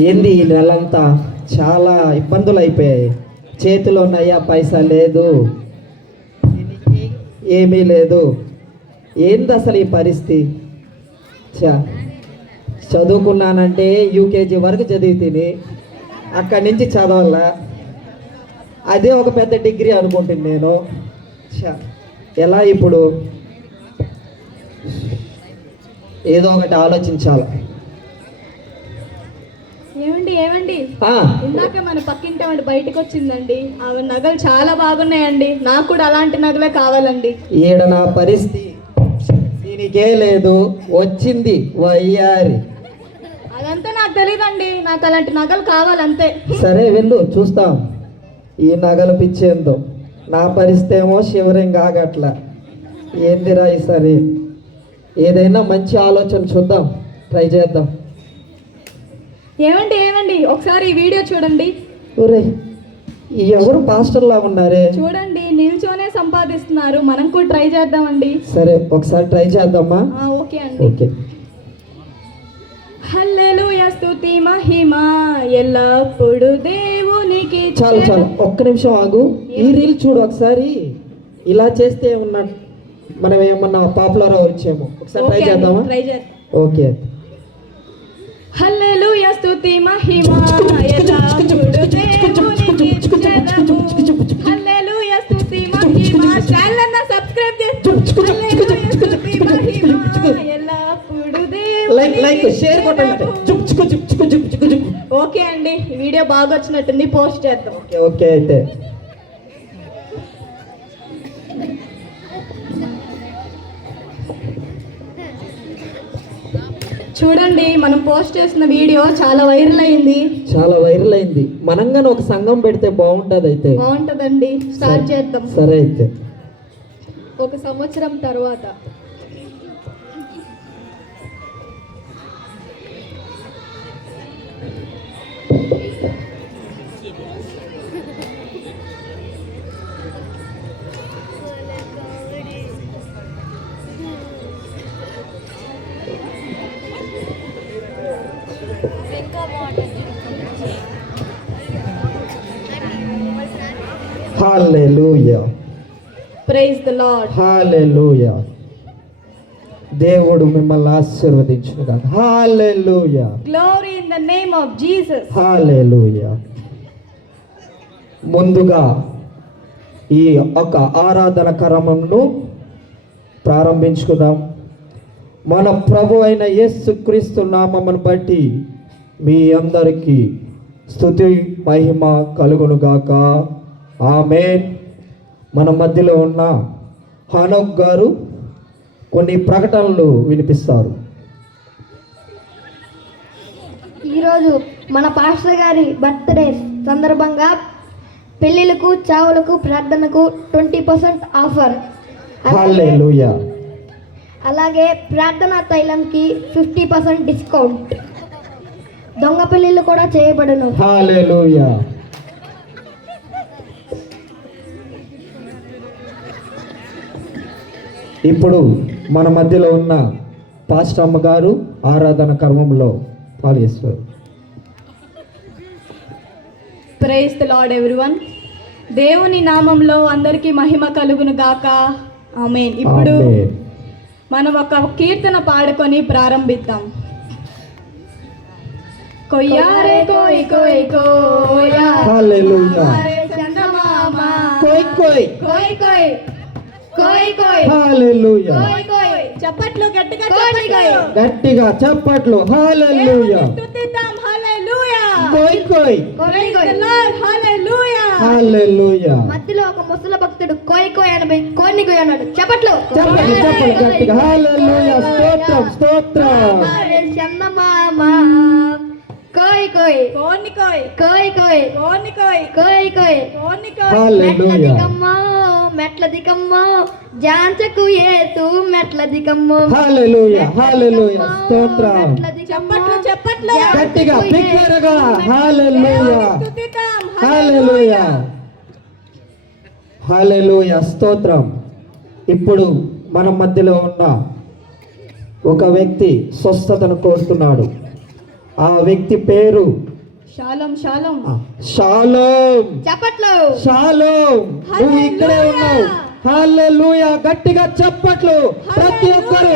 ఏంది ఈ నెలంతా? చాలా ఇబ్బందులు అయిపోయాయి చేతిలో ఉన్నాయా? పైసా లేదు. ఏమీ లేదు. ఏంది అసలు ఈ పరిస్థితి? చా చదువుకున్నానంటే యూకేజీ వరకు చదివి తిని అక్కడి నుంచి చదవాలా? అదే ఒక పెద్ద డిగ్రీ అనుకుంటుంది నేను. ఎలా ఇప్పుడు? ఏదో ఒకటి ఆలోచించాలి? ఏమండి ఏమండి? ఆ, ఇందాక మన పక్కింటి ఆవిడ బయటకు వచ్చిందండి. ఆవిడ నగలు చాలా బాగున్నాయండి. నాకు కూడా అలాంటి నగలే కావాలండి. ఈడ నా పరిస్థితి దీనికే లేదు. వచ్చింది వయ్యారి. అదంతా నాకు తెలియదండి నాకు అలాంటి నగలు కావాలంతే. సరే వెళ్ళు చూస్తాం. ఈ నగలు పిచ్చేందో. నా పరిస్థితి ఏమో శివరింగ్ ఆగట్ల. ఏందిరా ఈసారి ఏదైనా మంచి ఆలోచన చూద్దాం. ట్రై చేద్దాం. ఏమండి ఏమండి? ఒకసారి ఈ వీడియో చూడండి. ఒరే ఎవరు పాస్టర్లా ఉన్నారే? చూడండి నిల్చోనే సంపాదిస్తున్నారు. మనం కూడా ట్రై చేద్దామండి. సరే ఒకసారి ట్రై చేద్దామా? ఓకే అండి. ఓకే. హల్లెలూయా స్తుతి మహిమ. ఎల్లప్పుడు దేవునికి చాలు చాలు ఒక్క నిమిషం ఆగు. ఈ రీల్ చూడు ఒకసారి. ఇలా చేస్తే ఏమన్నా మనం ఏమన్నా పాపులర్ అవ్వచ్చేమో. ఒకసారి ట్రై చేద్దామా? ట్రై చేద్దాం. ఓకే. హల్లెలూయా స్తుతి మహిమ ఎల్లప్పుడు దేవునికి ఇచ్చెదము. హల్లెలూయా స్తుతి మహిమ ఛానల్ సబ్స్క్రైబ్ చేసి హల్లెలూయా స్తుతి మహిమ ఎల్లప్పుడు లైక్ లైక్ షేర్ కొట్టండి ఓకే అండి. వీడియో బాగా వచ్చినట్టుంది పోస్ట్ చేద్దాం. ఓకే ఓకే అయితే. చూడండి మనం పోస్ట్ చేసిన వీడియో చాలా వైరల్ అయింది. చాలా వైరల్ అయింది. మనంగానే ఒక సంఘం పెడితే బాగుంటది అయితే. బాగుంటదండి. స్టార్ట్ చేద్దాం. సరే అయితే. ఒక సంవత్సరం తర్వాత. Hallelujah praise the lord hallelujah దేవుడు మిమ్మల్ని ఆశీర్వదించును కాక hallelujah glory in the name of Jesus hallelujah ముందుగా ఈ ఒక ఆరాధన క్రమంను ప్రారంభించుకుందాం. మన ప్రభు అయిన యేసుక్రీస్తు నామమును బట్టి మీ అందరికీ స్తుతి మహిమ కలుగునుగాక. ఆమె మన మధ్యలో ఉన్న హానోక్ గారు కొన్ని ప్రకటనలు వినిపిస్తారు. ఈరోజు మన పాస్టర్ గారి బర్త్డే సందర్భంగా పెళ్ళిళ్ళకు చావులకు ప్రార్థనకు ట్వంటీ పర్సెంట్ ఆఫర్. అలాగే ప్రార్థనా తైలంకి ఫిఫ్టీ పర్సెంట్ డిస్కౌంట్. దొంగ పెళ్ళిళ్ళు కూడా చేయబడును. ఇప్పుడు మన మధ్యలో ఉన్న పాస్టర్ అమ్మ గారు ఆరాధన కర్మంలో పాల్గొస్తారు ప్రైజ్ ద లార్డ్ ఎవ్రీవన్ దేవుని నామంలో అందరికీ మహిమ కలుగును గాక. ఆమేన్ ఇప్పుడు. మనం ఒక కీర్తన పాడుకొని ప్రారంభిద్దాం. కొయ్యారే కోయ్ కోయ్ కోయా. చందమామ. కోయ్ కోయ్. కోయ్ కోయ్. హల్లెలూయా కోయ్. కోయ్ చప్పట్లు గట్టిగా చప్పట్లు. గట్టిగా చప్పట్లు. హల్లెలూయా స్తుతిద్దాం. హల్లెలూయా కోయ్ కోయ్. Praise the lord hallelujah hallelujah మధ్యలో ఒక ముసల భక్తుడు కోయి కోయి అని కోడిని కోయి అన్నాడు. చెప్పట్లు. చెప్పండి చెప్పండి గట్టిగా. హల్లెలూయా స్తోత్రం స్తోత్రం. చందమామ. కోయి కోయి. కోన్ని కోయ్. కోయి కోయి. కోన్ని కోయ్. కోయి కోయి. కోన్ని కోయ్. హల్లెలూయా మెట్ల దిగమ్మో జాంచకు ఏతు మెట్ల దిగమ్మో హల్లెలూయా హల్లెలూయా స్తోత్రం. మెట్ల దిగమ్మో, చప్పట్లు చప్పట్లు. గట్టిగా బిగ్గరగా హల్లెలూయా. హల్లెలూయా. హల్లెలూయా స్తోత్రం. ఇప్పుడు మన మధ్యలో ఉన్న ఒక వ్యక్తి స్వస్థతను కోరుతున్నాడు. ఆ వ్యక్తి పేరు శాలం శాలం షాలోం. చప్పట్లు. షాలోం. నువ్వు ఇక్కడే ఉన్నావు. హల్లెలూయా గట్టిగా చప్పట్లు. ప్రతి ఒక్కరు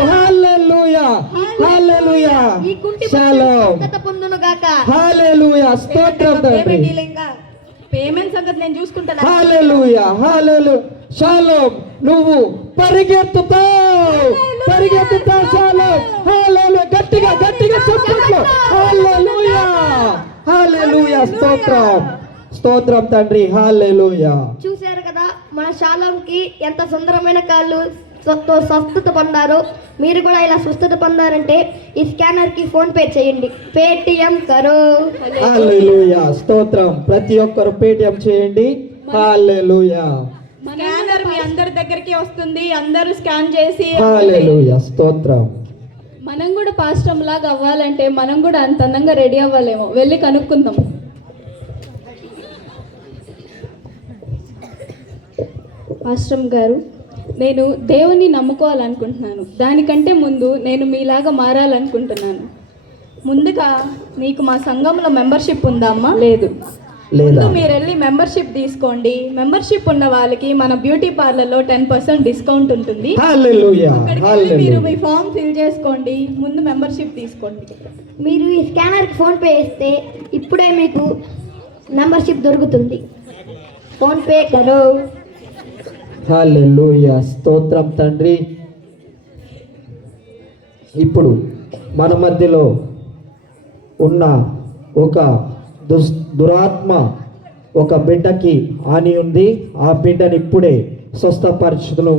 షాలోం. పొందును గాక. స్తోత్రం తండ్రి. పేమెంట్ సంగతి నేను చూసుకుంటాను? షాలోం నువ్వు పరిగెత్తుతావు. పరిగెత్తుతావు షాలోం. హల్లెలూయా గట్టిగా గట్టిగా చప్పట్లు హల్లెలూయా హల్లెలూయా స్తోత్రం. స్తోత్రం తండ్రి హల్లెలూయా. చూశారు కదా మన శాలంకి ఎంత సుందరమైన కాళ్ళు స్వస్థ స్వస్థత పొందారు. మీరు కూడా ఇలా స్వస్థత పొందారంటే ఈ స్కానర్కి ఫోన్ పే చేయండి. పేటిఎం కరో. స్తోత్రం. ప్రతి ఒక్కరు పేటిఎం చేయండి. స్కానర్ మీ అందరి దగ్గరికి వస్తుంది. అందరూ స్కాన్ చేసి స్తోత్రం. మనం కూడా పాస్టమ్ లాగా అవ్వాలంటే మనం కూడా అంత అందంగా రెడీ అవ్వాలేమో. వెళ్ళి కనుక్కుందాం. పాస్టమ్ గారు నేను దేవుని నమ్ముకోవాలనుకుంటున్నాను. దానికంటే ముందు నేను మీలాగా మారాలనుకుంటున్నాను. ముందుగా మీకు మా సంఘంలో మెంబర్షిప్ ఉందా అమ్మా? లేదు. లేదా? ముందు మీరు వెళ్ళి మెంబర్షిప్ తీసుకోండి. మెంబర్షిప్ ఉన్న వాళ్ళకి మన బ్యూటీ పార్లర్లో టెన్ పర్సెంట్ డిస్కౌంట్ ఉంటుంది. హల్లెలూయా అక్కడికి వెళ్ళి మీరు మీ ఫామ్ ఫిల్ చేసుకోండి. ముందు మెంబర్షిప్ తీసుకోండి. మీరు ఈ స్కానర్కి ఫోన్ పే చేస్తే ఇప్పుడే మీకు మెంబర్షిప్ దొరుకుతుంది. ఫోన్ పే కరో. హాలెల్లుయ స్తోత్రం తండ్రి ఇప్పుడు మన మధ్యలో ఉన్న ఒక దుస్ దురాత్మ ఒక బిడ్డకి ఆని ఉంది ఆ బిడ్డని ఇప్పుడే స్వస్థ పరిస్థితులు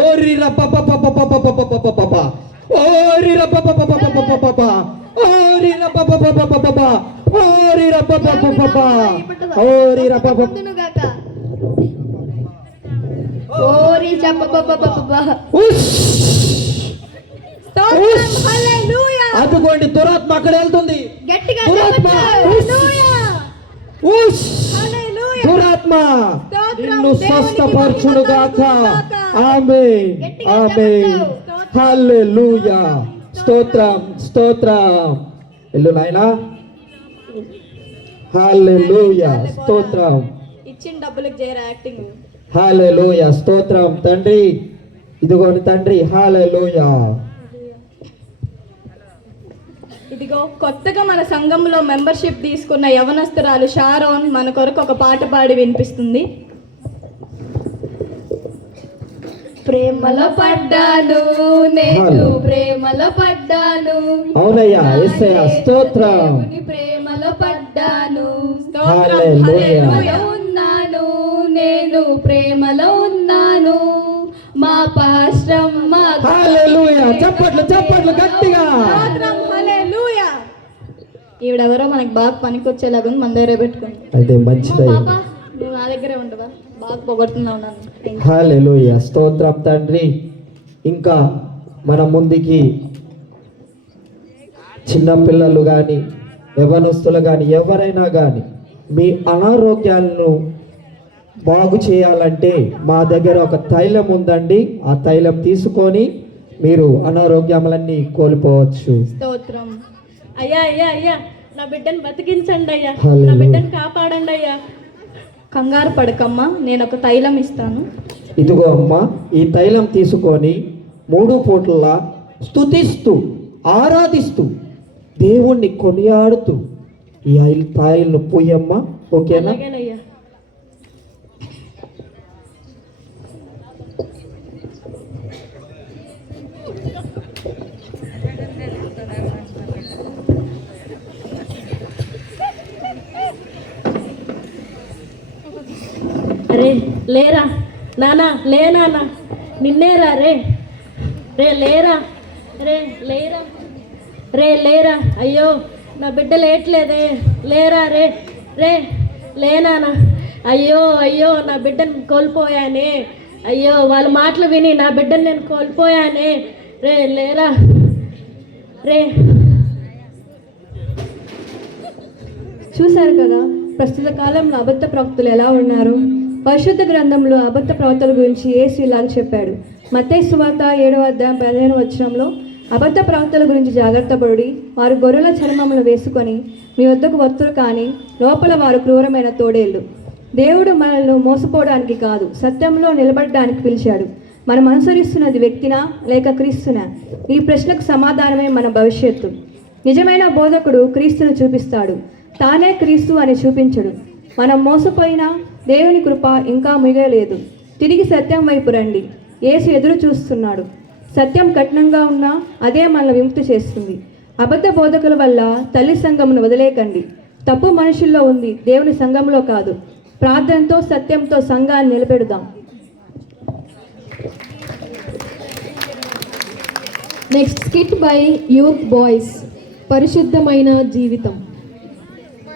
ఓరి ఇట్లా దురాత్మ అక్కడ వెళ్తుంది. దురాత్మ. నిన్ను స్వస్థపరచును గాక ఆమె ఆమె హల్లెలూయా. స్తోత్రం. స్తోత్రం ఎల్లు నాయనా. హల్లెలూయా. స్తోత్రం. ఇచ్చిన డబ్బులకు చేయరా యాక్టింగ్. హల్లెలూయా స్తోత్రం. తండ్రి ఇదిగోని తండ్రి. హల్లెలూయా ఇదిగో కొత్తగా మన సంఘంలో మెంబర్షిప్ తీసుకున్న యవనస్తురాలు షారోన్ మన కొరకు ఒక పాట పాడి వినిపిస్తుంది. ప్రేమలో పడ్డాను నేను. ప్రేమలో పడ్డాను. అవునయ్యా స్తోత్రం. ప్రేమలో పడ్డాను. స్తోత్రం, ప్రేమలో ఉన్నాను. మా పాశ్రమ్మ హల్లెలూయా. చప్పట్లు చప్పట్లు గట్టిగా. ఈవిడెవరో మనకి బాగా పనికొచ్చేలాగా ఉంది, మన దగ్గర పెట్టుకుంది మంచిదయ్యా పాపా నువ్వు నా దగ్గరే ఉండవా? బాగా స్తోత్రం తండ్రి. ఇంకా మన ముందుకి చిన్న పిల్లలు కానీ యవనస్తులు కానీ ఎవరైనా కానీ మీ అనారోగ్యాలను బాగు చేయాలంటే మా దగ్గర ఒక తైలం ఉందండి. ఆ తైలం తీసుకొని మీరు అనారోగ్యములన్నీ కోల్పోవచ్చు. స్తోత్రం. అయ్యా అయ్యా అయ్యా నా బిడ్డను బతికించండి అయ్యా. నా. బిడ్డను కాపాడండి అయ్యా. కంగారు పడకమ్మా నేను ఒక తైలం ఇస్తాను. ఇదిగో అమ్మ ఈ తైలం తీసుకొని మూడు పూట్ల స్తుతిస్తూ ఆరాధిస్తూ దేవుణ్ణి కొనియాడుతూ ఈ ఆయిల్ తాయిల్ను పూయమ్మ ఓకేనా? అరే లేరా? నానా లే నాన్న నిన్నేరా రే. రే లేరా? రే లేరా? రే లేరా? అయ్యో నా బిడ్డ లేట్లేదే. లేరా రే? రే లే నాన్న అయ్యో అయ్యో నా బిడ్డను కోల్పోయానే. అయ్యో వాళ్ళ మాటలు విని నా బిడ్డను నేను కోల్పోయానే. రే లేరా? రే. చూశారు కదా ప్రస్తుత కాలంలో అబద్ధ ప్రాప్తులు ఎలా ఉన్నారు? పరిశుద్ధ గ్రంథంలో అబద్ధ ప్రవక్తల గురించి ఏసు ఇలాగ చెప్పాడు. మత్తయి సువార్త ఏడవ అధ్యాయం పదిహేను వచనంలో అబద్ధ ప్రవక్తల గురించి జాగ్రత్త పడి వారు గొర్రెల చర్మములు వేసుకొని మీ వద్దకు వత్తురు కానీ లోపల వారు క్రూరమైన తోడేళ్ళు. దేవుడు మనల్ని మోసపోవడానికి కాదు సత్యంలో నిలబడడానికి పిలిచాడు. మనం అనుసరిస్తున్నది వ్యక్తినా లేక క్రీస్తునా? ఈ ప్రశ్నకు సమాధానమే మన భవిష్యత్తు. నిజమైన బోధకుడు క్రీస్తును చూపిస్తాడు. తానే క్రీస్తు అని చూపించడు. మనం మోసపోయినా దేవుని కృప ఇంకా మిగలేదు. తిరిగి సత్యం వైపు రండి. ఏసు ఎదురు చూస్తున్నాడు. సత్యం కఠినంగా ఉన్నా అదే మనల్ని విముక్తి చేస్తుంది. అబద్ధ బోధకుల వల్ల తల్లి సంఘమును వదిలేకండి. తప్పు మనుషుల్లో ఉంది దేవుని సంఘంలో కాదు. ప్రార్థనతో సత్యంతో సంఘాన్ని నిలబెడదాం. Next skit by youth boys. పరిశుద్ధమైన జీవితం.